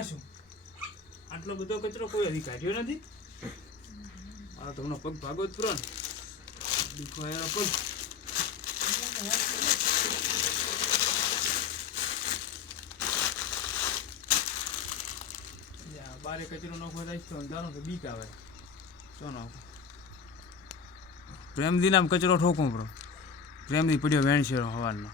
નાશું. આટલો બધો કચરો કોઈ હજી કાઢ્યો નથી. આ તમને પગ ભાગો જ પૂરો ને દીખો યાર પગ. બારે કચરો નાખો થાય તો અંધારો તો બીક આવે. શું નાખો પ્રેમથી આમ કચરો ઠોકું બરો. પ્રેમથી પડ્યો વેણશેરો હવાનો.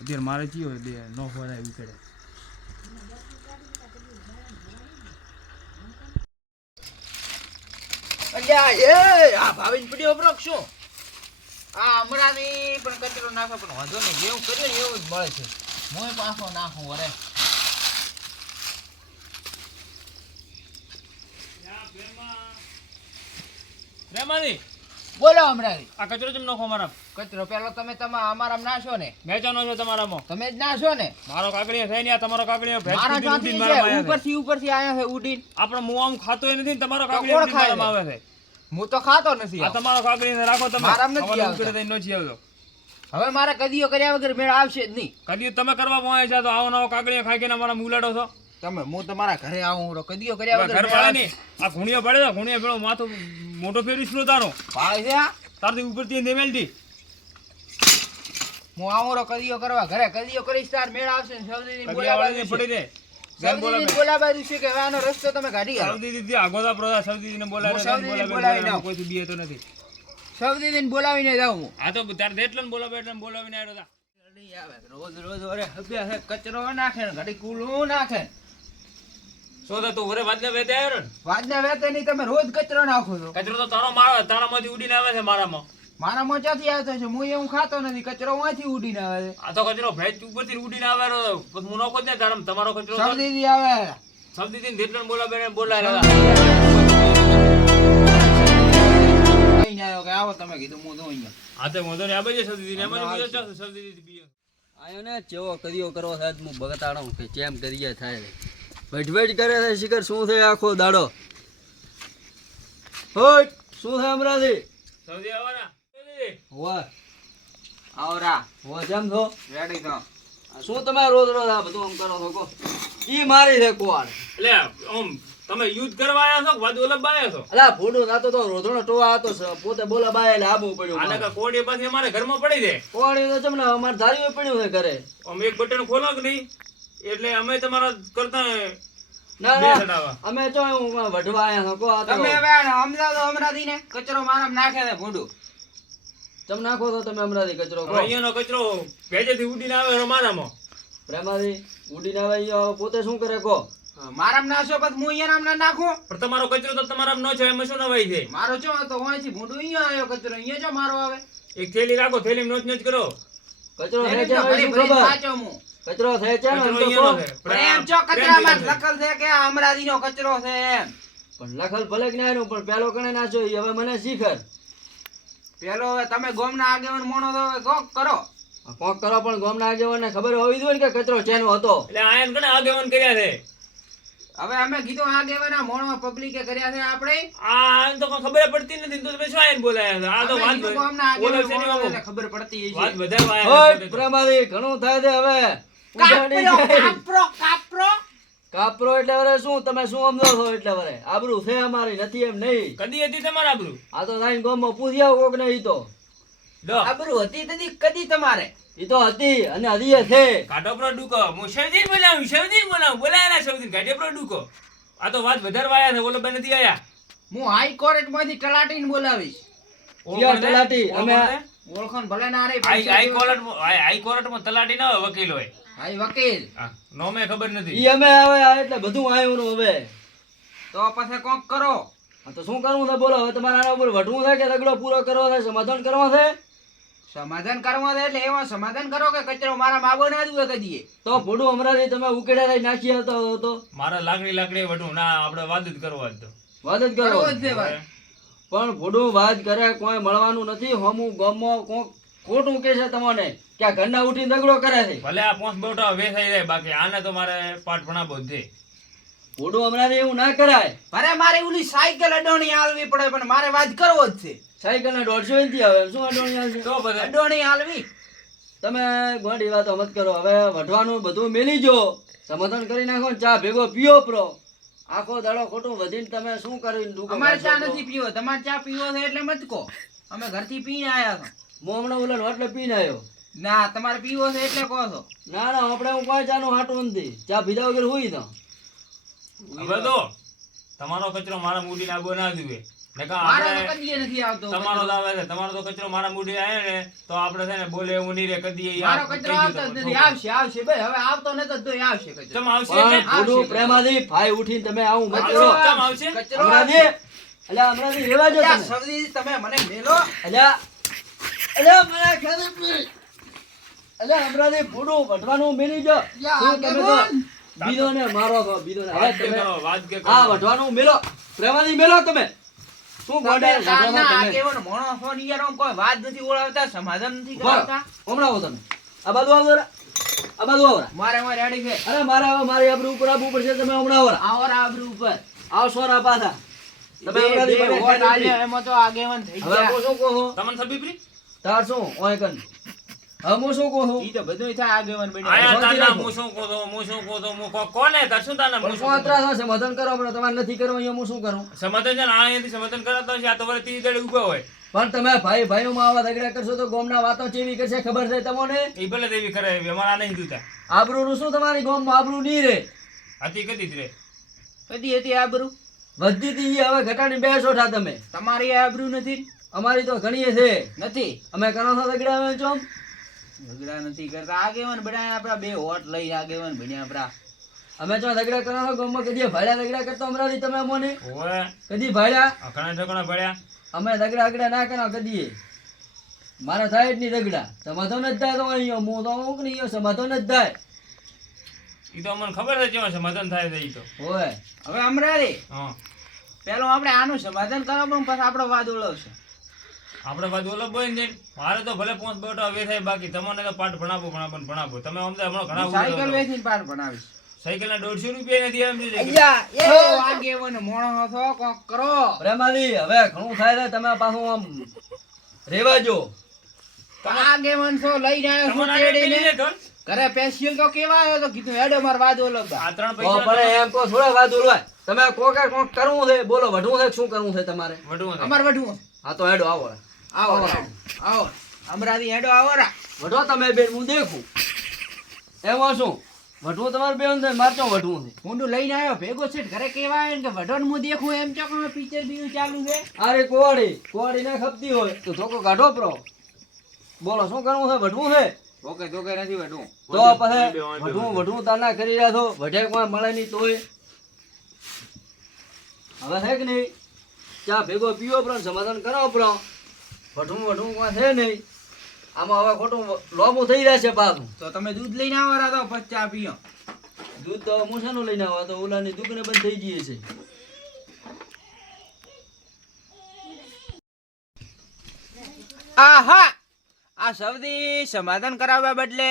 અત્યારે મારે ચીયો બે નો હોય ઉકેડે. અલ્યા એ આ ભાવીન પડ્યો બ્રોક શું આ અમરાની પણ કચરો નાખો પણ વાંધો નહીં જેવું કર્યું ને એવું જ મળે છે. મોય પાછો નાખું વરે પ્રેમાની બોલો અમરાની. આ કચરો જેમ નાખો મારા કચરો પેલો તમે અમારામાં નાશો ને. મેચાનો છો તમારામાં. તમે જ નાશો ને. મારો કાગળિયો થાય ને આ તમારો કાગળિયો મારા જાતી છે ઉપરથી આયા છે ઉડીન. આપણો મું આમ ખાતો નથી ને તમારો કાગળિયો ઉડીન મારામાં આવે છે. હું તો ખાતો નથી. આ તમારો કાગળિયો રાખો તમે. મારામ નથી આવતો. ઉકેડે થઈને નથી આવતો. હવે મારે કદીઓ કર્યા વગર મેળ આવશે જ નહીં. કદીઓ તમે કરવા મોય છે તો આવો નવો કાગળિયો ખાઈ કે મારા મુલાડો છો. તમે હું તમારા ઘરે આવું કદીઓ કર્યા વગર ઘર પાડે નહીં. આ ઘુણિયો પડે છે ઘુણિયો પેલો માથું મોટો ફેરીશ નો તારો પાડે છે આ તારથી ઉપરથી નેમેલથી હું આવું કદીઓ કરવા ઘરે કદીઓ કરીશ તાર મેળ આવશે ને સૌદીની બોલાવાળી પડી દે. સૌદીની બોલાવાયું છે કે આનો રસ્તો તમે કાઢી આવો. સૌદીદી આગોદા પ્રોદા સૌદીદીને બોલાવે કોઈ બીએ તો નથી. સૌદીદીને બોલાવીને જાઉં હું. આ તો તાર એટલને બોલાવે એટલે બોલાવીને આવ્યો તા. રોજ રોજ અરે હબ્યા કચરો નાખે ને ઘડી કુલું નાખે. શું તો તું ઘરે વાદને વેતે આવ્યો ને. વાદના વેતે નહીં તમે રોજ કચરો નાખો છો. કચરો તો તારો મારો તારામાંથી ઉડીને આવે છે મારામાં. મારામાં ક્યાંથી આવતો છે હું એવું ખાતો નથી કચરો વાંથી ઉડીને આવે છે. આ તો કચરો ભેજ ઉપરથી ઉડીને આવે હું નોખો જ ને તારામ તમારો કચરો સૌદીદી આવે સૌદીદીને જેટલો બોલાવે કઈ ના આવ્યો કે આવો તમે કીધું હું દઉં અહીંયા. હા તો વાંધો નહીં આવે છે સૌદીદીને એમાં બીજો ચાલશે સૌદીદી બીજો આયો ને ચેવો કર્યો કરો સાહેબ હું બગતાડો કે કેમ કરીએ થાય વૈઠ કરે છે શિખર શું થાય આખો દાડો હોટ શું થાય અમરાજી સૌદી આવવાના હોવા આવરા હોવા જેમ છો રેડી તો શું તમે રોજ રોજ આ બધું આમ કરો છો કો ઈ મારી છે કોણ એટલે આમ તમે યુદ્ધ કરવા આવ્યા છો કે વાદ ઓલબ આવ્યા છો. અલા ફોડું નાતો તો રોધણો ટોવા હતો પોતે બોલા બાય એટલે આબુ પડ્યું આને કા કોડી પાછી અમારે ઘરમાં પડી છે. કોણ એ તો ચમને અમાર ધારીઓ પડ્યું છે ઘરે અમે એક બટન ખોલો કે નહીં એટલે અમે તમારા કરતા ના બે ના જણાવા. અમે તો વઢવા આયા છો કો આ તો તમે હવે અમદાવાદ અમરાથી ને કચરો મારામાં નાખે છે ભૂંડું. ચમ નાખો તો તમે અમરાથી કચરો હવે કો અહીંયાનો કચરો ભેજેથી ઉડીને આવે છે મારામાં. પ્રેમાથી ઉડીને આવે ઈ પોતે શું કરે કો મારામાં નાશો પછી હું અહીંયા નામ નાખું. પણ તમારો કચરો તો તમારામાં ન છે એમાં શું નવાઈ છે. મારો ચો તો અહીંથી ભૂંડું અહીંયા આવ્યો કચરો અહીંયા જો મારો આવે. એક થેલી રાખો થેલીમાં નોચ કરો. કચરો એને થાય તો છે ભરી શું ભરી ખબર સાચો હું. કચરો થાય છે ને કચરો એમ તો અહીંયાનો કહો. છે. પણ એમ ચો કચરામાં લખલ છે કે આ અમરાદીનો કચરો છે એમ. પણ લખલ ભલે કે ના પણ પેલો કણે નાચો ઈ હવે મને શીખર પેલો હવે તમે ગોમના આગેવાન મોણો તો હવે કોક કરો. કોક કરો પણ ગામના આગેવાનને ખબર હોવી જોઈએ ને કે કચરો ચેનો હતો એટલે આયન કને આગેવાન કર્યા છે. હવે અમે કીધું આગેવાના મોણો પબ્લિકે કર્યા છે આપણે. આ તો કોઈ ખબર પડતી નથી તો તમે શું આયન બોલાયા છે. આ તો અમે વાત કીધું ગોમના બોલો આગેવાન છે ને મોણો બાબુ. એટલે ખબર પડતી હશે. વાત બધા ઓય આયા. પ્રેમાવી ઘણું થાય છે હવે ઉજાડી જાય. કાપરો કાપરો એટલે વરે શું તમે શું સમજો છો એટલે વરે આબરૂ છે અમારી નથી એમ નહીં કદી હતી તમારા આબરૂ આ તો સાઈન ગામમાં પૂછી આવો કોક ને ઈ તો લો આબરૂ હતી તદી કદી તમારે. ઈ તો હતી અને હજી છે કાઢો પ્રો ડૂકો હું શેવદીન બોલાવું બોલાયા શેવદીન કાઢે પ્રો ડૂકો. આ તો વાત વધારે વાયા છે બોલો બે નથી આયા. હું હાઈકોર્ટ માંથી તલાટીને બોલાવીશ. ક્યાં તલાટી અમે ઓળખણ ભલે ના રે હાઈકોર્ટમાં તલાટી ના હોય વકીલ હોય. હાઈ વકીલ હા, નોમે ખબર નથી. ઈ અમે આવે આ એટલે બધું આવ્યું નું હવે તો પછી કોક કરો. હા તો શું કરવું છે બોલો હવે તમારે આના ઉપર વઢવું છે કે રગડો પૂરો કરવો છે સમાધાન કરવા છે સમાધાન કરવા દે એટલે એવા સમાધાન કરો કે કચરો મારા માગો ના દુએ કદીએ. તો ભોડું હમણાં તમે ઉકેડા લઈ નાખી હતો તો મારા લાકડી વઢું ના આપણે વાત જ કરવા જ તો. વાત જ કરો કરવો જ છે ભાઈ. પણ ભોડું વાત કરે કોઈ મળવાનું નથી હમું ગામમાં કોક ખોટું કે છે તમને કે આ ઘરના ઉઠીને દગડો કરે છે ભલે આ પોંચ બોટા વેસાઈ જાય બાકી આને તો મારે પાઠ ભણાવવો જ છે. ભોડું હમણાં એવું ના કરાય અરે મારે ઓલી સાયકલ અડોણી આલવી પડે પણ મારે વાત કરવો જ છે. સાયકલ ને 150 નથી આવે શું અડોણી આવશે તો બધા અડોણી આલવી તમે ગોંડી વાતો મત કરો. હવે વઢવાનું બધું મેલી જો, સમાધાન કરી નાખો ને ચા ભેગો પીઓ પ્રો. આખો દાડો ખોટું વધીને તમે શું કરીને ડૂબો અમારે ચા કાઢશો નથી પીવો, તમારે ચા પીવો છે એટલે મત કહો. અમે ઘરથી પીને આયા છો. હું હમણાં ઓલા હોટલે પીને આવ્યો. ના તમારે પીવો છે એટલે કહો છો. ના ના આપણે હું કોઈ ચાનું હાટું નથી. ચા પીધા વગર હુઈ તો હવે તો તમારો કચરો મારા મૂડી આબો ના જોઈએ. નકા મારો તો આપણે કદીએ નથી આવતો. તમારો જ આવે છે. તમારો તો કચરો મારા મૂડી આવે ને તો આપણે છે ને બોલે એવું નહીં રે કદી મારો કચરો આવતો જ નથી. આવશે આવશે ભાઈ, હવે આવતો નતો તો આવશે કચરો. ચમ આવશે પણ એટલે થોડું પ્રેમાથી ભાઈ ઉઠીને તમે આવું મત કરો. ચમ આવશે કચરો હમણાંથી અલ્યા હમણાંથી રેવા જો ત્યાં તમે. સવદી તમે મને મેલો. અલ્યા અલ્યા મને ખ્યાલ જ નહીં. અલ્યા હમણાંથી ભૂડું વઢવાનું મેલી જો. શું તમે તો બીજોને મારો છો, બીજોને. હવે વાત કે તમે કરો, વાત કે કરો. આ વઢવાનું મેલો, પ્રેમાથી મેલો તમે. શું ગોંડા તમે વઢો છો કાના તમે? આગેવાન મોણો છો ને યાર, આમ કોઈ વાત નથી ઓળાવતા, સમાધાન નથી બરાબર. કરાવતા. હમણાં આવો તમે. આ બાજુ આવો જરા. આ બાજુ આવો. મારે રેડી છે. અરે મારે હવે મારી આબરૂ ઉપર આવવું પડશે. તમે હમણાં આવો. આવર આબરૂ ઉપર આવશો ના પાછા. તમે બે હમણાંથી બે મને વોટ ખ્યાલ નથી. આલ્યા, એમાં તો આગેવાન થઈ હવે ગયા. હું શું કહું છું? તમને ખબર પડી? તાર શું ઓય કન. હવે હું શું કહું છું? ઈ તો બધુંય થાય આગેવાન બન્યા. આયા શાંતિ તાના રાખો. હું શું કહું છું, હું શું કહું છું, હું કોને તાર શું તાના હું પણ શું શું કહું છું? અત્રાસ હશે? સમાધાન કરો આપણે. તમારે નથી કરવું અહીંયા હું શું કરું? સમાધાન છે ને આ અહીંયાથી સમાધાન કરાવતા હશે. આ તો વળી ત્રીજી દાડે ઊભા હોય. પણ તમે ભાઈ ભાઈઓમાં આવા ઝઘડા કરશો તો ગામના વાતો ચેવી કરશે ખબર છે તમને? એ ભલે દેવી કરે એવી, અમારે આ નહીં જોતા. આબરૂનું શું તમારી ગામમાં આબરૂ નહીં રહે. હતી કદી જ રે. કદી હતી આબરૂ? વધી હતી ઈ હવે ઘટાડી બેસો થા તમે. તમારી આબરૂ નથી? અમારી તો ઘણી છે. નથી. અમે કરો છો ઝઘડા હવે ચોમ. ઝઘડા નથી કરતા. આગેવાન બન્યા આપડા, બે વોટ લઈ આગેવાન બન્યા આપડા. અમે જો ઝઘડા કરો છો ગામમાં કદી ભાડ્યા ઝઘડા કરતો અમરાથી તમે અમોને ઓવે કદી ભાડ્યા? અખણા ઠકણા પડ્યા. અમે ઝઘડા અગડા ના કરો કદી. મારા થાય જ નહીં ઝઘડા. સમાધાન જ થાય તો અહીંયા હું તો અમુક નહીં અહીંયા સમાધાન જ થાય. ઈ તો અમને ખબર છે કેવા સમાધાન થાય છે ઈ તો. હોય હવે અમરારી હા પેલો આપણે આનું સમાધાન કરો, પણ પછી આપણો વાદ ઓળવશે. આપણે બાજુ ઓલો બોય ને મારે તો ભલે 5 બોટા વેચાય, બાકી તમને તો પાઠ ભણાવો ભણાવો. તમે અમને હમણાં ઘણા સાયકલ ઉડાડો. વેચીને પાર ભણાવીશ. સાયકલ ના 150 રૂપિયા નથી એમ છે. અయ్యા એ આગેવાન મોણો છો, કોક કરો. પ્રેમાલી હવે ઘણું થાય છે. તમે પાછું આમ રેવા જો. આગેવાન છો, લઈને આવ્યો છું તમને આ તેડીને. મિલી ને ધન? ઘરે સ્પેશિયલ તો કેવા આવ્યો તો કીધું હેડો માર વાદ ઓળવતા. આ 3 તો પૈસા પણ એમ કહો થોડા વાત બોલવાય. તમે કોકે કોક કરવું છે બોલો. વઢવું છે કે શું કરવું છે તમારે? વઢવું છે. અમાર વઢવું. હા તો હેડો આવો. આવો આવો અમરાથી હેડો આવો રા. વઢો તમે બેન હું દેખું. એમાં શું વઢવું તમારે બેન છે મારે ચો વઢવું છે? ઊંડું લઈને આવ્યો ભેગો છે ઘરે કેવા આવ્યો ને કે વઢોન હું દેખું એમ ચોક પિક્ચર બીજું ચાલુ છે. અરે કોવાડી ના ખપતી હોય તો ધોકો કાઢો પ્રો. બોલો શું કરવું છે? વઢવું છે ઓકે તો કઈ નથી વઢવું. તો પછી વઢવું તાના કરી રહ્યા છો. વઢે કોઈ મળે નહીં તોય હવે છે કે નહીં? ચા ભેગો પીવો પ્રો, સમાધાન કરો પ્રો. વઢવું કોઈ છે નહીં. આમાં હવે ખોટું લોબું થઈ રહેશે પાછું. તો તમે દૂધ લઈને આવો રા તો પછી ચા પીઓ. દૂધ તો હું શાનું લઈને આવા? તો ઓલાની દુકાને બંધ થઈ ગઈ છે. આહા આ સૌદી સમાધાન કરાવવા બદલે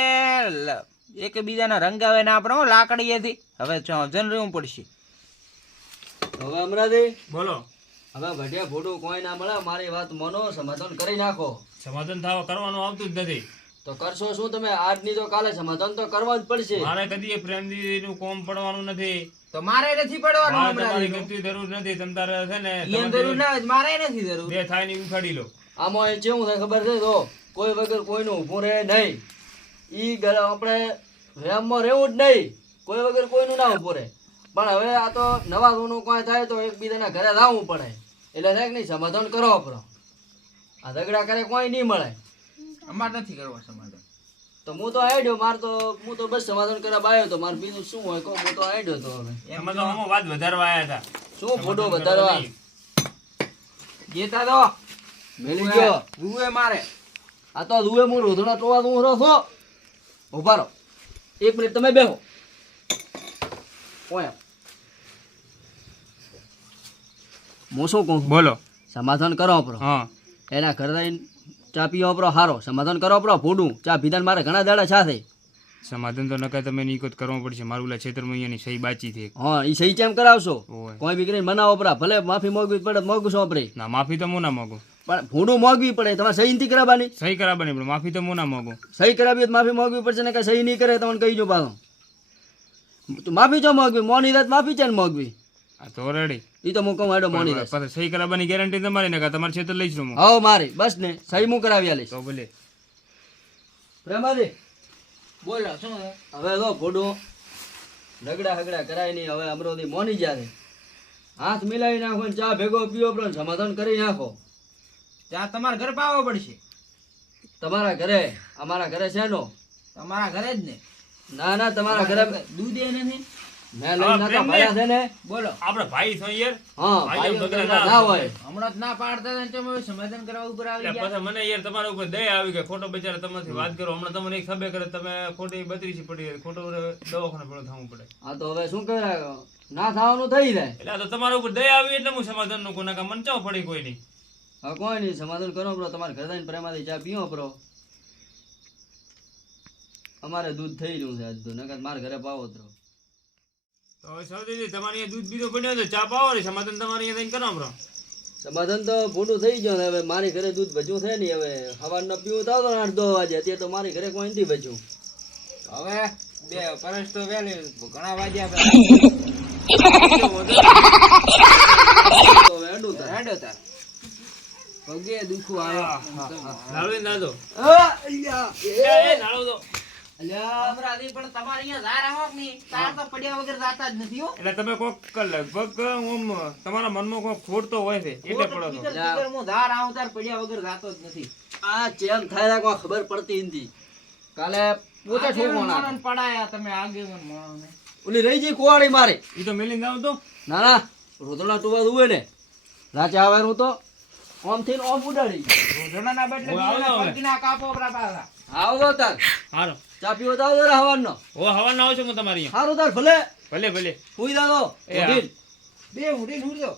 એકબીજાના રંગાવે ને આપણે હું લાકડીએથી હવે જન રહેવું પડશે. હવે હમણાંથી બોલો હવે ભઢિયા ભોડું કોઈ ના મળે. મારી વાત માનો, સમાધાન કરી નાખો. સમાધાન થવા કરવાનું આવતું જ નથી. તો કરશો શું તમે? આજની તો કાલે સમાધાન તો કરવા જ પડશે. મારે કદી એ પ્રેમદી નું કોમ પડવાનું નથી. તો મારે નથી પડવાનું મારે તમારી હમણાં. કદી જરૂર નથી. તમ તારે છે ને ઈયન જરૂર ના હોય, મારે નથી જરૂર. બે થાય ની ઉખાડી લો. આમાં એ કેવું થાય ખબર છે? તો કોઈ વગર કોઈનું ઊભું રહે નહીં. આપણે વેમમાં રહેવું જ નહીં. કોઈ વગર કોઈનું ના ઊભું રહે. પણ હવે આ તો નવા રૂનું કોઈ થાય તો એકબીજાના ઘરે લાવવું પડે. એટલે થાય કે નહીં સમાધાન કરો આપણો. આ ઝઘડા કરે કોઈ નહીં મળે. અમારે નથી કરવા સમાધાન. તો હું તો આડ્યો. હું તો બસ સમાધાન કરવા આવ્યો તો મારે બીજું શું હોય કહો. હું તો આડ્યો તો હવે એમાં તો આમાં વાત વધારવા આયા હતા. શું ફોટો વધારવા જેતા તો મેલી ગયો. રૂએ મારે. આ તો દુએ હું રોધણા ટોવા દઉં રહો છો. ઉભા રહો 1 મિનિટ તમે બેહો. ઓય હું શું કહું? બોલો. સમાધાન કરો આપણો. હા એના ઘરે જઈને ચા પીવો આપણો હારો. સમાધાન કરો આપણો ભૂડું. ચા પીધા મારે ઘણા દાડા સાથે. સમાધાન તો નકા તમે નીકોત કરવું પડશે. મારું ઓલા ક્ષેત્રમાં અહીંયાની સહી બાચી થઈ. હા એ સહી ચેમ કરાવશો? ઓય. કોઈ બી કરીને મનાવો પરા. ભલે માફી માંગવી પડે માંગુ છું આપણે. ના માફી તો હું ના માંગુ. પણ ભૂંડું મોંઘવી પડે, તમારે સહી નથી કરાવવાની. સહી કરાવવાની પણ માફી તો હું ના માંગુ. સહી કરાવી હોય તો માફી માંગવી પડશે ને, કે સહી નહીં કરે તમને કહી જો પાછો. તો માફી જો માંગવી, મોની રાત માફી છે ને માંગવી. આ તો રેડી. એ તો હું કહું હેડો મોની રાત. પછી સહી કરાવવાની ગેરંટી તમારી ને, કે તમારે છે તો લઈશ હું. હા મારી બસ ને, સહી હું કરાવી આલીશ. તો ભલે. પ્રેમાજી બોલો શું છે? હવે તો ભૂંડું રગડા હગડા કરાય નહીં. હવે અમરોથી મોની જાય, હાથ મિલાવી નાખો ને ચા ભેગો પીવો પણ સમાધાન કરી નાખો. ત્યાં તમારા ઘર પાવો પડશે. તમારા ઘરે, અમારા ઘરે છે નો? તમારા ઘરે જ ને. ના ના, તમારા ઘરે દૂધ એ નથી. મેં લઈને નતા ભર્યા છે ને. બોલો આપણે ભાઈ છો યાર. હા ભાઈઓ ભાઈઓ બગડા બગડા ના હોય. હમણાં જ ના પાડતા હતા ને તમે સમાધાન કરવા ઉપર આવી એટલે ગયા. પછી મને યાર તમારા ઉપર દયા આવી ગઈ. ખોટો બચારા તમારાથી વાત કરો. હમણાં તમને એક ખબર કરે તમે ખોટી 32 પડી, ખોટું દવાખાને પડો થવું પડે. હા તો હવે શું કરે, ના થવાનું થઈ જાય. એટલે આ તો તમારા ઉપર દયા આવી એટલે હું સમાધાન નું કોના કા મન ચાવ પડી કોઈ નહીં. હા કોઈ નહીં, સમાધાન કરો બ્રો. તમારે ઘરે જઈને પ્રેમાથી ચા પીવો બ્રો. અમારે દૂધ થઈ રહ્યું છે આજ તો, નકર મારા ઘરે પાવો બ્રો. તો હવે સૌથી તમારે અહીંયા દૂધ બીજો બન્યો તો ચા પાવો ને સમાધાન તમારે અહીંયા થઈને કરો બ્રો. સમાધાન તો ભૂંડું થઈ ગયું ને. હવે મારી ઘરે દૂધ બચ્યું છે નહીં. હવે સવારના પીવું તો આવતો 8-9 વાગે. અત્યારે તો મારી ઘરે કોઈ નથી બચ્યું. હવે બે પરસ તો વહેલી ઘણા વાગ્યા તો હવે અડું થાય. હેડો તાર પગે દુખું આવ્યો. લાડુ નાદો. અલ્યા, એ નાડો દો. અલ્યા. અમરાથી પણ તમારે અહીંયા ધાર આવો કે નહીં, તાર તો પડ્યા વગર જાતા જ નથી હો. એટલે તમે કોક લગભગ ઓમ તમારા મનમાં કોક ખોટ તો હોય છે એટલે પડો છો. વગર હું ધાર આવું તાર પડ્યા વગર જાતો જ નથી. આ ચેમ થાય કોઈ ખબર પડતી નથી. કાલે પોતે ઠોકવાના. આગેવાન પડાયા તમે આગેવાન માણસને. ઓલી રહી જઈ કુવાડી મારી. ઈ તો મેલીને જાવ તો ના ના, રોતડા ટુવા ઉવે ને રાચે આવેલું તો ઓમ થઈને ઓમ ઉડાડી. રોજણાના બદલે ઓય આવો બીજાના હવે. પગના કાપો બરા પાછા. આવતો તાર હારો. ચા પીવો તો આવતો રે હવારનો. ઓ હવા ના આવશો હું તમારી અહીંયા. સારું તાર ભલે ભલે ભલે. હુઈ દાદો એ હા. બે ઉડીને ઉડ્યો.